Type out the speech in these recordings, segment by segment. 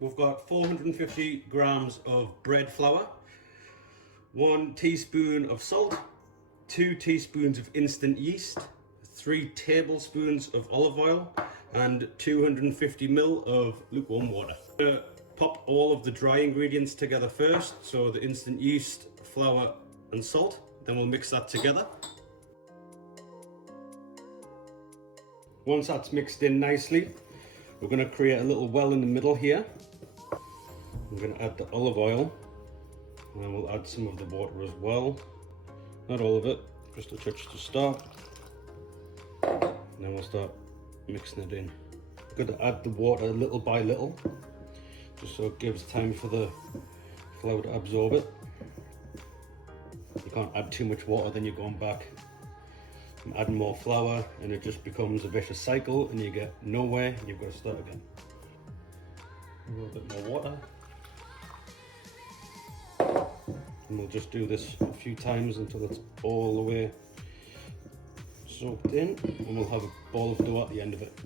we've got 450 grams of bread flour, 1 teaspoon of salt, 2 teaspoons of instant yeast, 3 tablespoons of olive oil, and 250 ml of lukewarm water. Pop all of the dry ingredients together first, so the instant yeast, flour and salt. Then we'll mix that together. Once that's mixed in nicely, we're going to create a little well in the middle here. I'm going to add the olive oil, and then we'll add some of the water as well. Not all of it, just a touch to start. And then we'll start mixing it in. I'm going to add the water little by little, just so it gives time for the flour to absorb it. You can't add too much water, then you're going back and adding more flour, and it just becomes a vicious cycle and you get nowhere and you've got to start again. A little bit more water. And we'll just do this a few times until it's all the way soaked in, and we'll have a ball of dough at the end of it.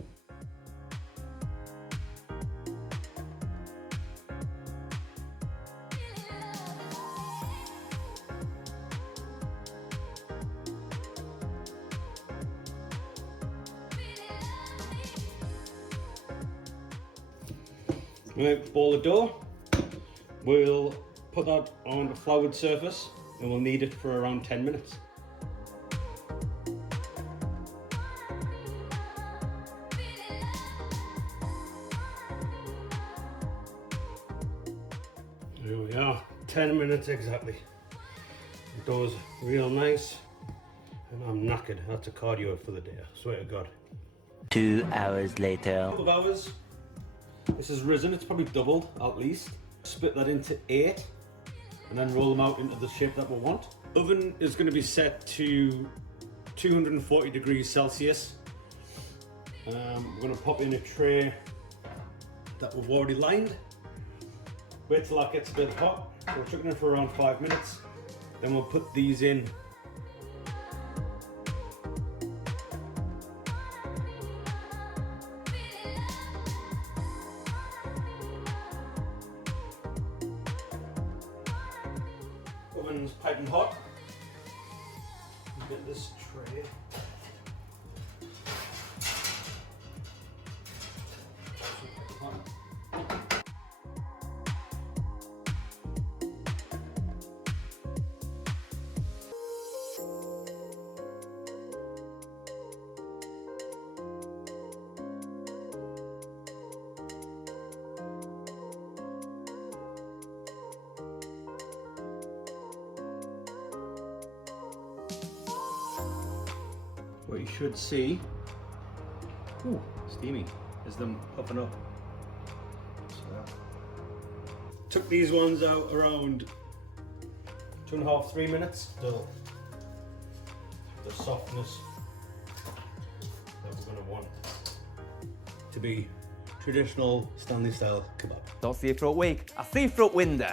Right, ball of dough. We'll put that on a floured surface and we'll knead it for around 10 minutes. There we are, 10 minutes exactly. The dough's real nice and I'm knackered. That's a cardio for the day, I swear to God. 2 hours later. A couple of hours. This has risen, it's probably doubled at least. Split that into 8 and then roll them out into the shape that we want. Oven is going to be set to 240 degrees Celsius. We're going to pop in a tray that we've already lined. Wait till that gets a bit hot. We're cooking it for around 5 minutes. Then we'll put these in. Oven's piping hot. Get this tray. What you should see, ooh, steamy, is them puffing up. So, took these ones out around 2.5 to 3 minutes. Still the softness that we're going to want to be traditional Stanley style kebab. Don't see you for a week, I see you for a window.